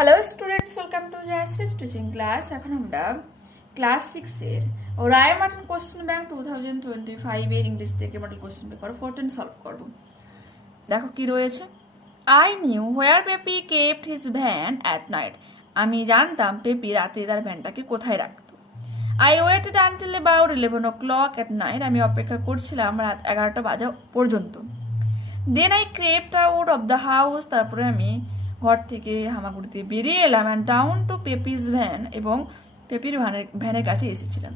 Hello students, welcome to Jayashri teaching class. এখন আমরা class 6 এর রায় মার্টিন কোশ্চেন ব্যাংক 2025 এর ইংলিশ থেকে মডেল কোশ্চেন পেপার 14 সলভ করব। দেখো কি রয়েছে। I knew where peppy kept his van at night. আমি জানতাম পেপি রাতে তার ভ্যানটাকে কোথায় রাখতো। I waited until about 11 o'clock at night। আমি অপেক্ষা করছিলাম রাত 11টা বাজা পর্যন্ত। Then I crept out of the house. তারপরে আমি ঘর থেকে হামাগুড়িতে বেরিয়ে এলাম and down to Peppi's van, এবং পেপির ভ্যানের কাছে এসেছিলাম।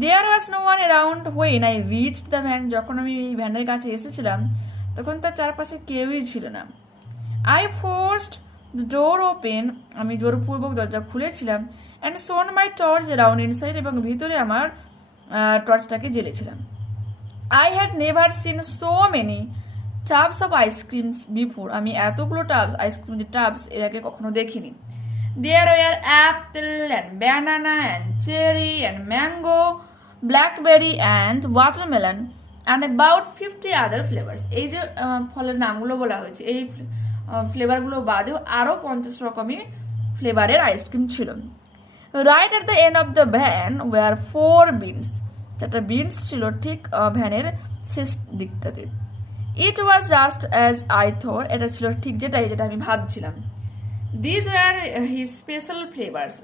There was no one around when I reached the van. যখন আমি এই ভ্যানের কাছে এসেছিলাম তখন তার চারপাশে কেউই ছিল না। I forced the door open. আমি জোরপূর্বক দরজা খুলেছিলাম অ্যান্ড শোন মাই টর্চ অ্যারাউন্ড ইনসাইড, এবং ভিতরে আমার টর্চটাকে জ্বেলেছিলাম। I had never seen so many tubs of ice creams before. আমি এতগুলো টাবস, আইসক্রিম যে টাবস, এর আগে কখনো দেখিনি। There were apple and banana and cherry and mango, blackberry and watermelon and about 50 other flavours. এই যে ফলের নামগুলো বলা হয়েছে, এই ফ্লেভারগুলো বাদেও আরও 50 রকমের ফ্লেভারের আইসক্রিম ছিল। Right at the end of the van were 4 beans. চারটা বিনস ছিল ঠিক ভ্যানের শেষ দিকটাতে। It was just as I thought. এটা ছিল ঠিক যেটা আমি ভাবছিলাম। This were his special flavours.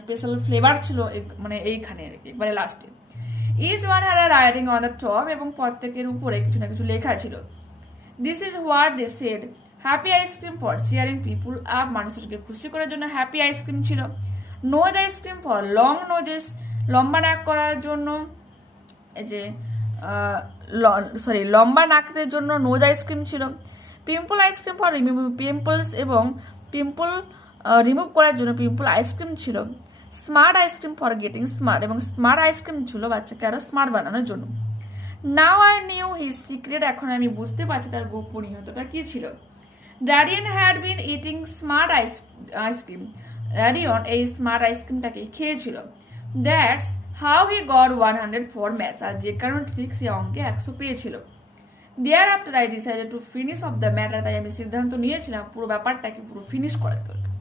Special flavour ছিল মানে এইখানে একবারে লাস্টে। Each one had a writing on the top, এবং প্রত্যেকের উপরে কিছু না কিছু লেখা ছিল। This is what they said, happy ice cream for cheering people up. মানুষকে খুশি করার জন্য হ্যাপি আইসক্রিম ছিল। নোজ আইসক্রিম ফর লং নোজেস, লম্বা নাক করার জন্য, এই যে লম্বা নাকদের জন্য নোজ আইসক্রিম ছিল। Pimple ice cream for remove pimples, এবং পিম্পল রিমুভ করার জন্য পিম্পল আইসক্রিম ছিল। Smart ice cream for getting smart, এবং স্মার্ট আইসক্রিম ছিল বাচ্চাকে আরো স্মার্ট বানানোর জন্য। Now I knew his secret. এখন আমি বুঝতে পারছি তার গোপনীয়তাটা কি ছিল। ড্যাডিয়ান had been eating smart ice cream. ড্যাডিয়ন এই স্মার্ট আইসক্রিমটাকে খেয়েছিল। That's how he got 100 for maths. আর যে কারণে ঠিক সে অঙ্কে 100 পেয়েছিল। Thereafter I decided to finish off the matter. তাই আমি সিদ্ধান্ত নিয়েছিলাম পুরো ব্যাপারটাকে পুরো ফিনিশ করা দরকার।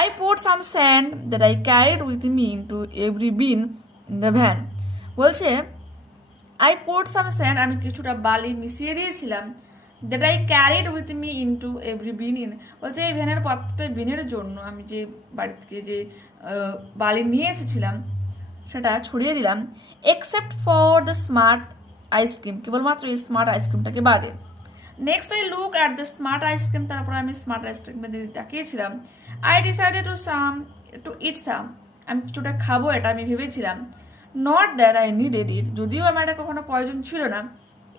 I put some sand that I carried with me into every bin in the van. বলছে আই পোট সাম স্যান্ড, আমি কিছুটা বালি মিশিয়ে দিয়েছিলাম। That I carried with me into every bin in, বলছে এই ভ্যানের প্রত্যেকটা বিনের জন্য আমি যে বাড়ি থেকে যে বালি নিয়ে এসেছিলাম সেটা ছড়িয়ে দিলাম। Except for the smart ice cream, কেবলমাত্র এই স্মার্ট আইসক্রিমটাকে বাদে। Next I look at the smart ice cream. তারপর আমি স্মার্ট আইসক্রিমের দিকে তাকিয়েছিলাম। I decided to eat some, আমি কিছুটা খাবো এটা আমি ভেবেছিলাম। Not that I needed it, যদিও আমার এটা কখনো প্রয়োজন ছিল না।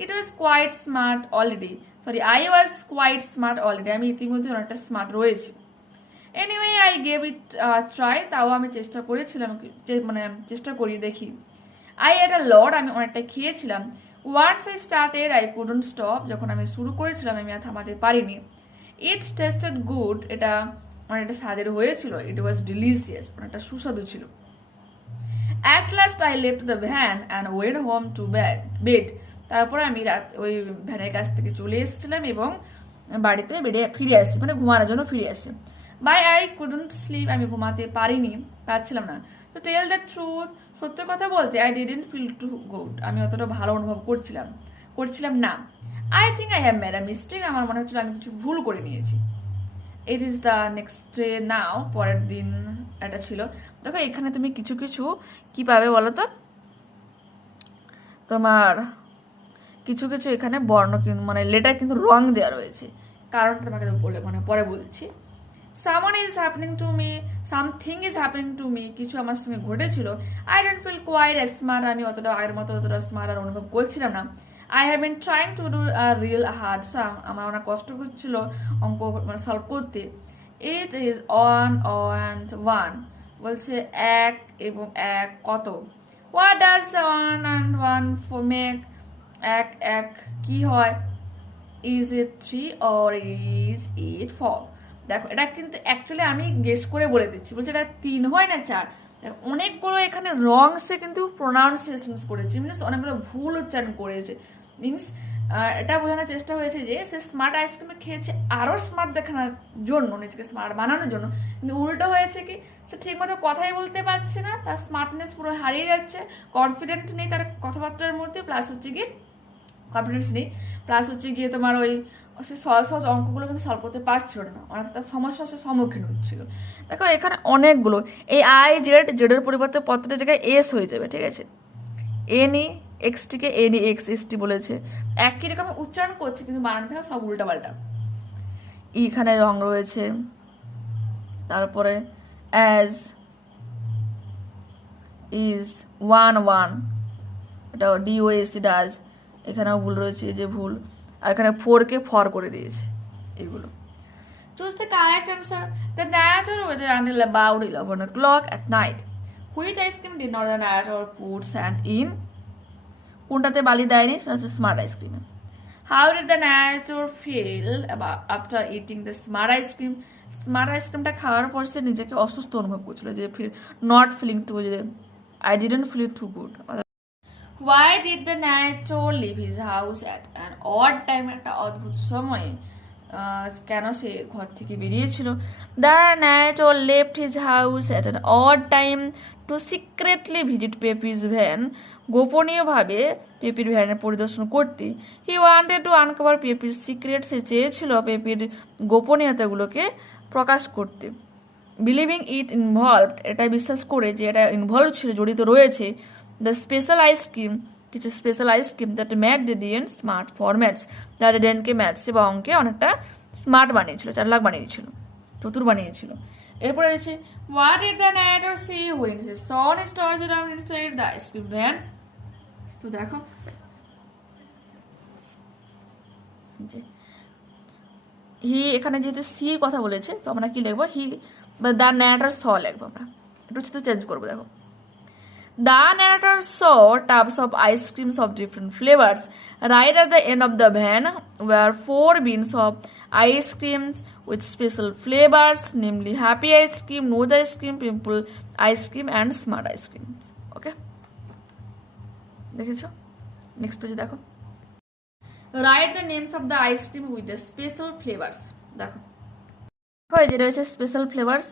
It was quite smart already, I was quite smart already, আমি ইতিমধ্যে অনেকটা স্মার্ট রয়েছি। Anyway I gave it try, তাও আমি চেষ্টা করেছিলাম, মানে চেষ্টা করি দেখি। আই এট আ লট, আমি অনেকটা খেয়েছিলাম। Once I started I couldn't stop, যখন আমি শুরু করেছিলাম আমি আর থামাতে পারিনি। ইট টেস্টেড গুড, এটা অনেকটা স্বাদের হয়েছিল। ইট ওয়াজ ডিলিশিয়াস, অনেকটা সুস্বাদু ছিল। At last I left the van and went home to bed. তারপর আমি রাত ওই ভ্যানের কাছ থেকে চলে এসেছিলাম এবং বাড়িতে ফিরে আসছি, মানে ঘুমানোর জন্য ফিরে আসছি। বাই আই কুডন্ট স্লিপ, আমি ঘুমাতে পারছিলাম না। তো টেল দ্য ট্রুথ, সত্য কথা বলতে, I didn't feel too good, আমি অতটা ভালো অনুভব করছিলাম না। I think I have made a mistake, আমার মনে হচ্ছিল আমি কিছু ভুল করে নিয়েছি। It is the next day now, পরের দিন এটা ছিল। দেখো এখানে তুমি কিছু কিছু কি পাবে বলো তো, তোমার কিছু কিছু এখানে বর্ণ কিন্তু মানে লেটার কিন্তু রং দেওয়া রয়েছে, কারণটা তোমাকে মানে পরে বলছি। Something is happening to me, কিছু আমার সঙ্গে ঘটেছিল। I don't feel quite smart, আমি অতটা আগের মতো অতটা স্মার্ট আর অনুভব করছিলাম না। I have been trying to do real hard সাম, আমার অনেক কষ্ট হচ্ছিল অঙ্ক মানে সলভ করতে। It is on and one, বলছে এক এবং এক কত। What does one and one for make, এক এক কি হয়। Is it 3 or is it 4। দেখো এটা কিন্তু অ্যাকচুয়ালি আমি গেস করে বলে দিচ্ছি, বলছে এটা 3 হয় না 4। অনেকগুলো এখানে রং সে কিন্তু প্রোনাউন্সিয়েশন করেছে, মিনস অনেকগুলো ভুল উচ্চারণ করেছে, মিনস এটা বোঝানোর চেষ্টা হয়েছে যে সে স্মার্ট আইসক্রিম খেয়েছে আরো স্মার্ট দেখানোর জন্য, নিজেকে স্মার্ট বানানোর জন্য, কিন্তু উল্টো হয়েছে কি সে ঠিক মতো কথাই বলতে পারছে না, তার স্মার্টনেস পুরো হারিয়ে যাচ্ছে, কনফিডেন্ট নেই তার কথাবার্তার মধ্যে, প্লাস হচ্ছে কি কনফিডেন্স নেই, প্লাস হচ্ছে গিয়ে তোমার ওই সে সহজ সহজ অঙ্কগুলো কিন্তু সলভ করতে পারছিল না, অনেক তার সমস্যার সে সম্মুখীন হচ্ছিল। দেখো এখানে অনেকগুলো, এই আই জেড, জেডের পরিবর্তে প্রত্যেকটা জায়গায় এস হয়ে যাবে, ঠিক আছে, এনি এক্সটিকে এনি এক্স এসটি বলেছে, একই রকম উচ্চারণ করছে কিন্তু বানান থেকে সব উল্টা পাল্টা। এখানে রং রয়েছে, তারপরে অ্যাজ, ইজ, ওয়ান ওয়ান, এটা ডিওএসটি ডাজ, এখানেও ভুল রয়েছে, যে ভুল, আর এখানে ফোরকে ফর করে দিয়েছে এগুলো। Choose the correct answer. The narrator was until about 11 o'clock at night. Which ice cream did not the narrator put sand in? কোনটাতে বালি দেয়নি, সেটা হচ্ছে smart আইসক্রিমে। How did the narrator feel about after eating the smart ice cream? Smart আইসক্রিমটা খাওয়ার পর সে নিজেকে অসুস্থ অনুভব করছিল, যে নট ফিলিং টু, যে I didn't feel too good. Why did the narrator leave his house at an odd time? একটা অদ্ভুত সময়ে কেন সে ঘর থেকে বেরিয়েছিল? The narrator left his house at an odd time to secretly visit Pepe's van. গোপনীয়ভাবে পেপির ভ্যানের পরিদর্শন করতে। He wanted to uncover Pepe's secret. সে চেয়েছিল পেপির গোপনীয়তাগুলোকে প্রকাশ করতে। Believing it involved, এটা বিশ্বাস করে যে এটা ইনভলভ ছিল, জড়িত রয়েছে, the special ice cream, কিছু স্পেশাল আইসক্রিম দ্যাট ম্যাড ডিডিয়েন্ট স্মার্ট ফরম্যাটস, যা ডিডিয়েন্টকে ম্যাথস এবং অঙ্কে অনেকটা স্মার্ট বানিয়েছিল, চালাক বানিয়েছিল, চতুর বানিয়েছিল। এরপরে রয়েছে what did the narrator see when he saw his stars around inside the ice cream van? তো দেখো হি, এখানে যেহেতু সি কথা বলেছে তো আমরা কি লিখবো, হি বা দ্য narrator saw লিখবো, আমরা একটু শুধু চেঞ্জ করবো। দেখো the narrator saw tubs of ice creams of different flavors. Right at the end of the van were 4 bins of ice creams with special flavors, namely happy ice cream, nose ice cream, pimple ice cream and smart ice cream. Okay, দেখেছো? Next পেজে দেখো, write the names of the ice cream with the special flavors. দেখো যে রয়েছে special flavours,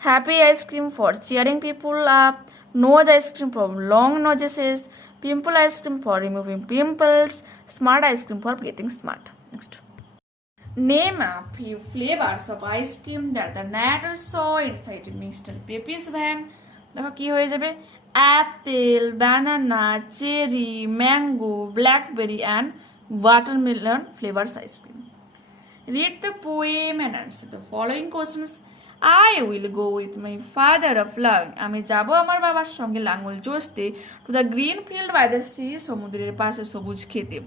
happy ice cream for cheering people up, nose ice cream for long noses, pimple ice cream for removing pimples, smart ice cream for getting smart. Next, name a few flavors of ice cream that the narrator saw inside Mr. Pepe's van. দেখো কি হয়ে যাবে, Apple, banana, cherry, mango, blackberry and watermelon flavours ice cream. Read the poem and answer the following questions. I will go with my father a flying. আমি যাব আমার বাবার সঙ্গে লাঙ্গল চষতে, to the green field by the sea, সমুদ্রের পাশে সবুজ খেতে।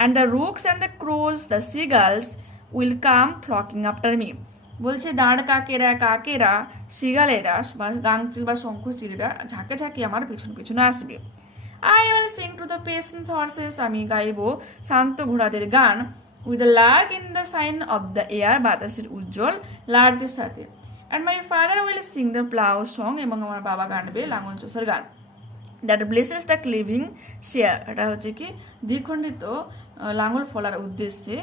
And the rooks and the crows, the seagulls, will come flocking after me. বলছে দাঁড় কাকেরা, কাকেরা, সিগালেরা বা গাংচিল বা শঙ্খচিলেরা ঝাঁকে ঝাঁকে আমার পেছনে পেছনে আসবে। I will sing to the patient horses. আমি গাইব শান্ত ঘোড়াদের গান, with the lark in the sign of the air, বাতাসের উজ্জ্বল লার্কের সাথে। And my father will sing the plow song, এবং আমার বাবা গানবে লাঙ্গল চষার গান, that blesses the cleaving share. এটা হচ্ছে কি দ্বিখণ্ডিত লাঙ্গল ফলার উদ্দেশ্যে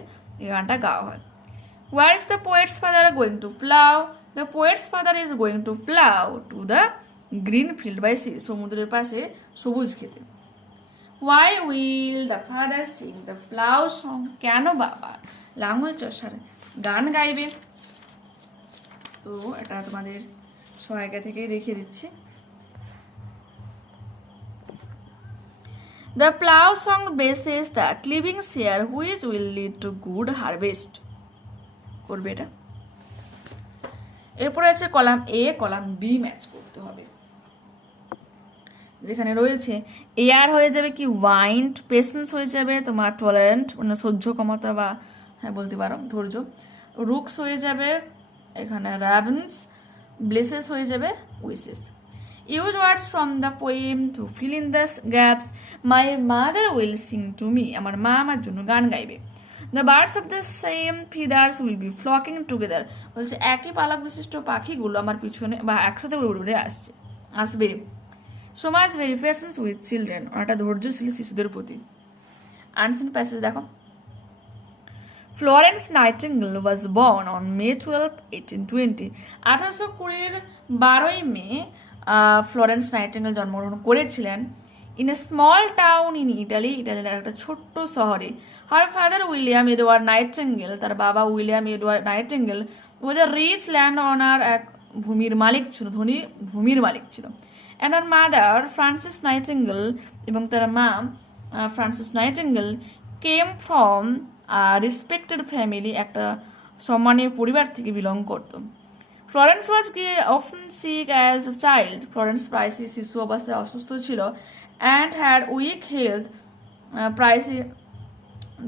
এই গানটা গাওয়া হয়। Where is the poet's father going to plow? The poet's father is going to plow to the green field by sea, সমুদ্রের পাশে সবুজ খেতে। Why will the father sing the plow song? কেন বাবা লাঙ্গল চষার গান গাইবে? তো এটা তোমাদের সহায়িকা থেকেই দেখিয়ে দিচ্ছি। The plow song blesses the cleaving share which will lead to good harvest. করবে এটা। এরপরে আছে column A, column B match করতে হবে। যেখানে রয়েছে এয়ার হয়ে যাবে কি ওয়াইন্ড, পেশেন্স হয়ে যাবে তোমার টলারেন্ট, মানে সহ্য ক্ষমতা বা হ্যাঁ বলতে পারো ধৈর্য, রুকস হয়ে যাবে এখানে র্যাভেন্স, ব্লেসেস হয়ে যাবে wishes. Use words from the poem to fill in the gaps. My mother will sing to me, আমার মা আমার জন্য গান গাইবে। The birds of the same feathers will be flocking together, বলছে একই পালক বিশিষ্ট পাখিগুলো আমার পিছনে বা একসাথে উড়ে উড়ে আসবে। So much very patience with children, অনেকটা ধৈর্যশীল শিশুদের প্রতি। আনসিন প্যাসেজ দেখো, Florence Nightingale was born on May 12, 1820. 1820 May Florence Nightingale জন্মগ্রহণ করেছিলেন in a small town in ইটালির একটা ছোট্ট শহরে। Her father William Edward Nightingale, তার বাবা William Edward Nightingale was a rich land owner, এক ভূমির মালিক ছিল, ধনী ভূমির মালিক ছিল। And her mother Frances Nightingale, এবং তার মা Frances Nightingale came from respected family, একটা সম্মানীয় পরিবার থেকে বিলং করত। Florence was often sick as a child, Florence প্রায়শই শিশু অবস্থায় অসুস্থ ছিল। অ্যান্ড হ্যাড উইক হেলথ, প্রায়শই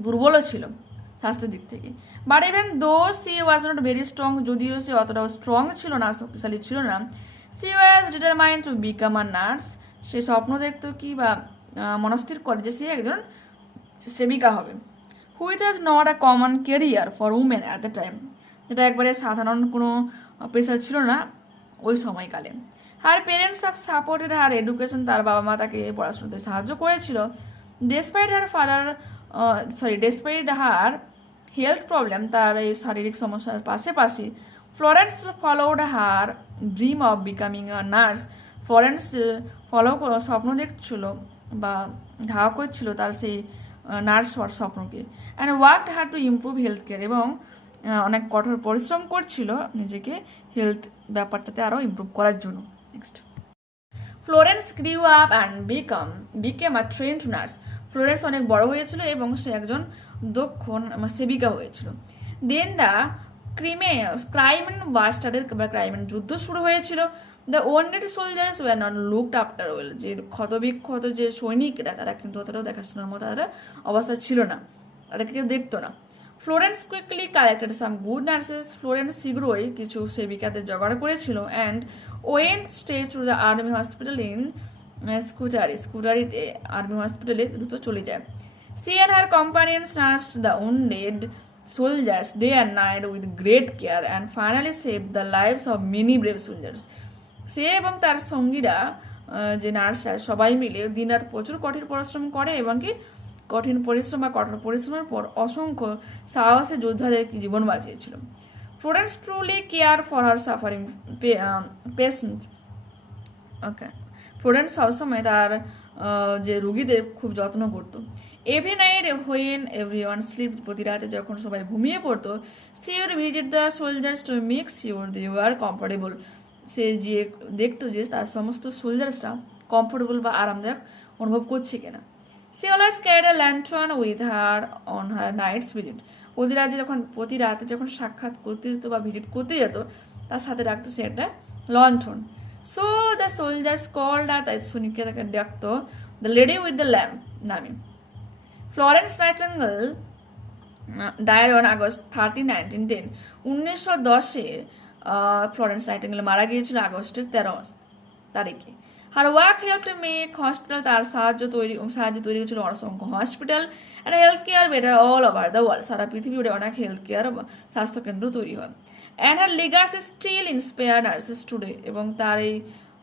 দুর্বলও ছিল স্বাস্থ্যের দিক থেকে। But even though she was not very strong, যদিও সে অতটাও স্ট্রং ছিল না, শক্তিশালী ছিল না। She was determined to become a nurse, সে স্বপ্ন দেখতো কি বা মনস্থির করে যে সে একজন সেবিকা হবে। Which was not a common career for women at the time, যেটা একবারে সাধারণ কোনো পেশা ছিল না ওই সময়কালে। হার parents have supported her education, তার বাবা মা তাকে পড়াশোনাতে সাহায্য করেছিল। ডেসপাইট হার হেলথ প্রবলেম, তার এই শারীরিক সমস্যার পাশাপাশি Florence followed her dream of becoming a nurse, Florence স্বপ্ন দেখছিল বা ধাওয়া করছিল তার সেই নার্স হওয়ার স্বপ্নকে। And worked her to improve health care, এবং অনেক কঠোর পরিশ্রম করছিল নিজেকে হেলথ ব্যাপারটাতে আরও ইমপ্রুভ করার জন্য। Next, Florence grew up and became a trained nurse, Florence অনেক বড় হয়েছিল এবং সে একজন দক্ষ সেবিকা হয়েছিল। Then the Crimean war started, Crimean যুদ্ধ শুরু হয়েছিল। The wounded soldiers were not looked after well, যে ক্ষতবিক্ষত যে সৈনিকরা তারা কিন্তু অতটাও দেখাশোনার মতো তাদের অবস্থা ছিল না, তাদেরকে কেউ দেখতো না। Florence quickly collected some good nurses, Florence শীঘ্রই কিছু সেবিকাদের জোগাড় করেছিল। And went straight to the army hospital in স্কুটারিতে আর্মি হসপিটালে দ্রুত চলে যায়। She and her companions nursed the wounded soldiers day and night with great care and finally save the lives of many brave soldiers, সে এবং তার সঙ্গীরা যে নার্সরা সবাই মিলে দিনরাত প্রচুর কঠিন পরিশ্রম করে এবং কি কঠিন পরিশ্রম বা কঠোর পরিশ্রমের পর অসংখ্য সাহসী যোদ্ধাদের জীবন বাঁচিয়েছিল। Florence truly care for her suffering patients, okay, Florence সবসময় তার যে রুগীদের খুব যত্ন করতো। Every night when every one sleep, প্রতি রাতে যখন সবাই ঘুমিয়ে পড়তো, she would visit the soldiers to make sure they were comfortable, সে যে দেখতো যে তার সমস্ত সোলজার্সরা কমফোর্টেবল বা আরামদায়ক অনুভব করছে কিনা। She always carried a lantern with her on her nights visit, প্রতি রাতে যখন সাক্ষাৎ করতে যেত বা ভিজিট করতে যেত তার সাথে রাখতো সে একটা লণ্ঠন। So the soldiers called her, তাই সৈনিককে তাকে ডাকতো the lady with the lamp নামে। Florence Nightingale died on August 30, 1910, 1910 Florence Nightingale মারা গিয়েছিল আগস্টের 13 তারিখে। Her work help to make hospital, তার সাহায্যে তৈরি হয়েছিল অসংখ্য hospital and health care better all over the world, সারা পৃথিবীতে অনেক হেলথ কেয়ার স্বাস্থ্যকেন্দ্র তৈরি হয়। And her legacy still inspire nurses today, এবং তার এই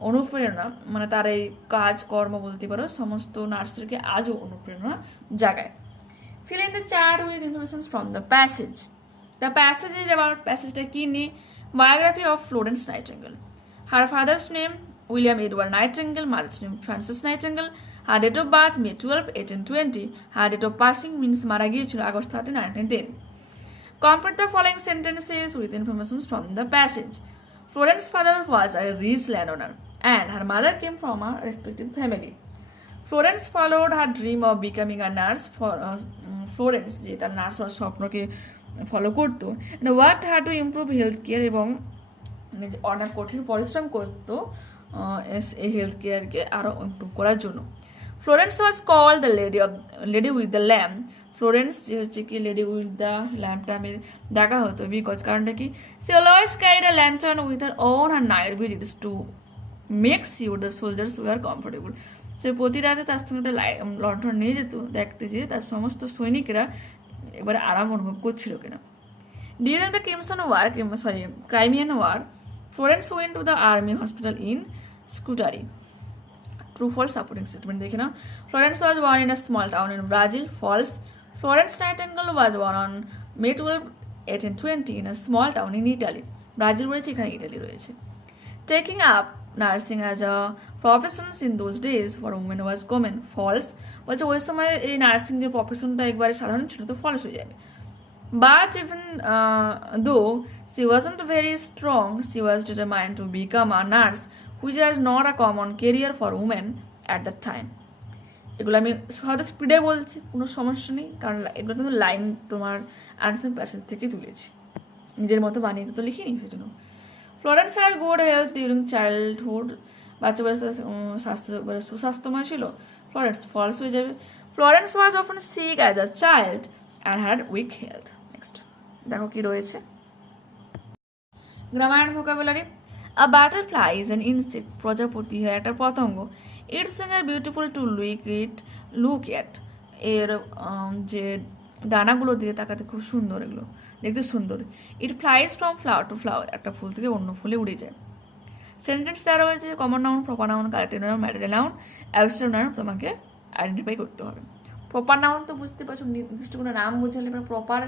অনুপ্রেরণা মানে তার এই কাজকর্ম বলতে পারো সমস্ত নার্সদেরকে আজও অনুপ্রেরণা জাগায়। Fill in the chart with information from the passage. The passage is about প্যাসেজটা কি নিয়ে? Biography of Florence Nightingale. Her father's name William Edward Nightingale, mother's name Frances Nightingale. Her date of birth May 12, 1820. Her date of passing means মারা গিয়েছিল August 30, 1910. Complete the following sentences with information from the passage. Florence's father was a rich landowner and her mother came from a respected family. Florence followed her dream of becoming a nurse. Florence যে তার nurse হওয়ার স্বপ্নকে follow করতো, and worked hard to improve health care, এবং অনেক কঠিন পরিশ্রম করতো এই হেলথ কেয়ারকে আরও ইমপ্রুভ করার জন্য। Florence was called the lady with the lamp, Florence যে হচ্ছে কি লেডি উইথ দ্য ল্যাম্পটা আমি ডাকা হতো বিকজ কারণটা কি, she always carried a lantern with her on her night visits to make sure the soldiers were comfortable, সে প্রতি রাতে তার সঙ্গে একটা লণ্ঠন নিয়ে যেত দেখতে যে তার সমস্ত সৈনিকরা এবারে আরাম অনুভব করছিল কিনা। During the Crimean war, Florence went to the army hospital in Scutari. True false supporting statement দেখে নাও। Florence was born in a small town in Brazil. False. Florence Nightingale was born on May 12, 1820 in a small town in Italy. Brazil রয়েছে, এখানে Italy রয়েছে। Taking up nursing as a profession in those days for women was common. False বলছে ওই সময় এই nursing যে প্রফেশনটা একবারে সাধারণ ছিল, তো ফলস হয়ে যাবে। But even though she wasn't very strong, she was determined to become a nurse, which was not a common career for women at that time. এগুলো আমি হয়তো স্পিডে বলছি, কোনো সমস্যা নেই, কারণ এগুলো কিন্তু লাইন তোমার আনসার প্যাসেজ থেকে তুলেছি, নিজের মতো বানিয়ে তো লিখিনি সেজন্য। Florence had good health during childhood, বাচ্চা বয়সে সুস্বাস্থ্যময় ছিল। ফ্লোরেন্স ফলস হয়ে যাবে। Florence was often sick as a child and had weak health. Next দেখো কি রয়েছে। Grammar and vocabulary. A butterfly is an insect, প্রজাপতি হয় একটা পতঙ্গ। Its are beautiful to look at, এর যে ডানাগুলো দিয়ে তাকাতে খুব সুন্দর, এগুলো দেখতে সুন্দর। It flies from flower to flower, একটা ফুল থেকে অন্য ফুলে উড়ে যায়। সেন্টেন্স দেওয়া রয়েছে common noun, proper noun, collective noun, material noun, abstract noun তোমাকে আইডেন্টিফাই করতে হবে। প্রপার নাউন তো বুঝতে পারছো, নির্দিষ্ট কোনো নাম বোঝালে, প্রপার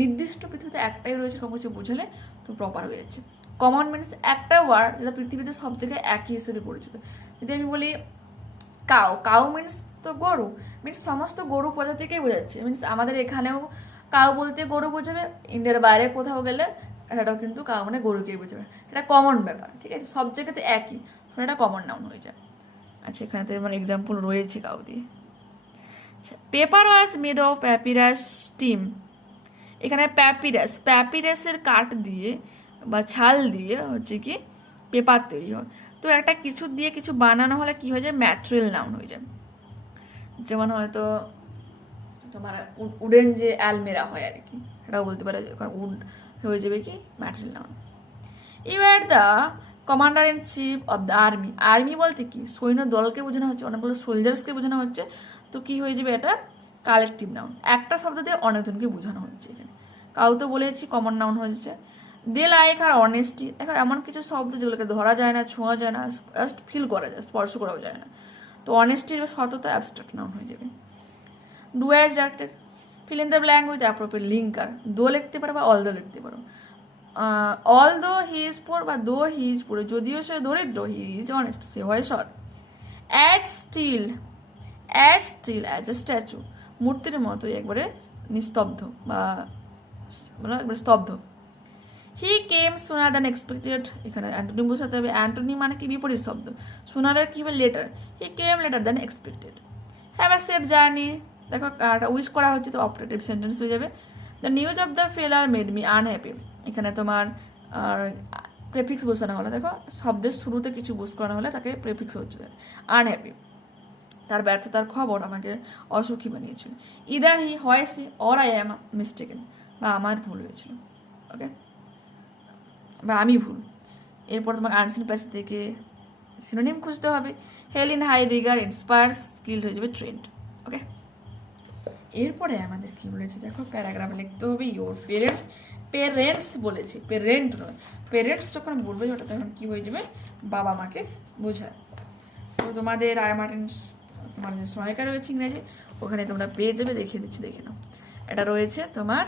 নির্দিষ্ট পৃথিবীতে একটাই রয়েছে কোনো কিছু বোঝালে তো প্রপার হয়ে যাচ্ছে। কমন মিনস একটা ওয়ার্ড যেটা পৃথিবীতে সব জায়গায় একই হিসেবে পরিচিত। যদি আমি বলি কাউ, কাউ মিনস তো গরু, মিনস সমস্ত গরু প্রজাতিকেই বোঝাচ্ছে। মিনস আমাদের এখানেও কাউ বলতে গরু বোঝাবে, ইন্ডিয়ার বাইরে কোথাও গেলে সেটাও কিন্তু কাউ মানে গরুকেই বোঝাবে। এটা কমন ব্যাপার, ঠিক আছে, সব জায়গাতে একই, এটা কমন নাউন হয়ে যায়। আচ্ছা, এখানে তো আমার এক্সাম্পল রয়েছে কাউ দিয়ে। আচ্ছা, paper was made of papyrus steam. এখানে প্যাপিরাস, প্যাপিরাসের কাঠ দিয়ে বা ছাল দিয়ে হচ্ছে কি পেপার তৈরি হয়। তো একটা কিছু দিয়ে কিছু বানানো হলে কি হয়ে যায়, ম্যাটেরিয়াল নাউন হয়ে যায়। যেমন হয়তো তোমার উডেন যে অ্যালমেরা হয় আর কি, সেটাও বলতে পারে, উড হয়ে যাবে কি material noun. You are the commander in chief of the army. Army বলতে কি সৈন্য দলকে বোঝানো হচ্ছে, অনেকগুলো সোলজার্সকে বোঝানো হচ্ছে, তো কি হয়ে যাবে এটা কালেকটিভ নাউন। একটা শব্দ দিয়ে অনেকজনকে বোঝানো হচ্ছে এখানে। কাউ তো বলেছি কমন নাউন হয়েছে। দে লাইক আর অনেস্টি, দেখো এমন কিছু শব্দ যেগুলোকে ধরা যায় না, ছোঁয়া যায় না, জাস্ট ফিল করা যায়, স্পর্শ করাও যায় না, তো অনেস্টি বা সততা অ্যাবস্ট্রাক্ট নাউন হয়ে যাবে। Do as directed, fill in the blank with appropriate linker. Though লিখতে পারো বা অল দো লিখতে পারো। অল দো হি ইজ পোর বা দো হি ইজ পোর, যদিও সে দরিদ্র, হি ইজ অনেস্ট, সে হয় সৎ। As still, as still as a statue, মূর্তির মতোই একবারে নিস্তব্ধ বা একবারে স্তব্ধ। He came sooner than expected, এখানে অ্যান্টোনি বোঝাতে হবে। অ্যান্টোনি মানে কি বিপরীত শব্দ, সুনারের কি হবে letter. He came letter than expected. Have a safe journey, দেখো উইশ করা হচ্ছে তো অপারেটিভ সেন্টেন্স হয়ে যাবে। দ্য নিউজ অফ দ্য ফেলার মেড মি আনহ্যাপি, এখানে তোমার প্রেফিক্স বোঝানো হলো, দেখো শব্দের শুরুতে কিছু বোঝ করানো হলে তাকে প্রেফিক্স হচ্ছে আনহ্যাপি। তার ব্যর্থতার খবর আমাকে অসুখী বানিয়েছিল। ইদার হি হয় she or I am mistaken, বা আমার ভুল হয়েছিল, ওকে, বা আমি ভুল। এরপর তোমাকে আনসিন প্লেস থেকে সিনোনিম খুঁজতে হবে। Held in high regard, inspire, skilled হয়ে যাবে ট্রেন্ড, ওকে। এরপরে আমাদের কি বলেছে দেখো, প্যারাগ্রাফ লিখতে হবে ইয়োর পেরেন্টস। পেরেন্টস বলেছে, পেরেন্ট নয়। পেরেন্টস যখন বলবে ওটা তখন কি হয়ে যাবে, বাবা মাকে বোঝায়। তো তোমাদের আয়ামার্টিন তোমার যে সহায়িকা রয়েছে ইংরেজি, ওখানে তোমরা পেয়ে যাবে, দেখিয়ে দিচ্ছি, দেখে নাও। এটা রয়েছে তোমার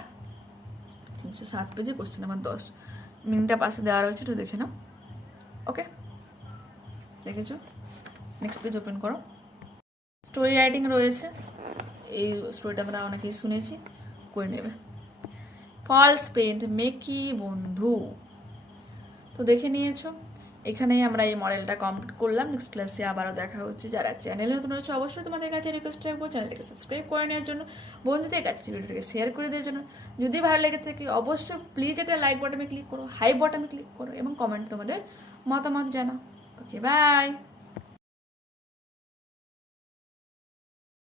307 পেজে, কোশ্চেন নাম্বার 10, মিনিটটা পাশে দেওয়া রয়েছে, একটু দেখে নাও, ওকে। দেখেছো? নেক্সট পেজ ওপেন করো। স্টোরি রাইটিং রয়েছে, এই স্টোরিটা আমরা অনেকেই শুনেছি, করে নেবে। ফলস পেন্ট, মেকি বন্ধু, তো দেখে নিয়েছো। এখানেই আমরা এই মডেলটা কমপ্লিট করলাম। নেক্সট ক্লাসে আবারও দেখা হচ্ছে। যারা চ্যানেলে নতুন রয়েছে অবশ্যই তোমাদের কাছে রিকোয়েস্ট রাখবো চ্যানেলটাকে সাবস্ক্রাইব করে নেওয়ার জন্য, বন্ধুদের কাছে ভিডিওটাকে শেয়ার করে দেওয়ার জন্য। যদি ভালো লেগে থাকে অবশ্যই প্লিজ একটা লাইক বাটনে ক্লিক করো, হাই বাটনে ক্লিক করো এবং কমেন্ট তোমাদের মতামত জানাও। ওকে, বাই।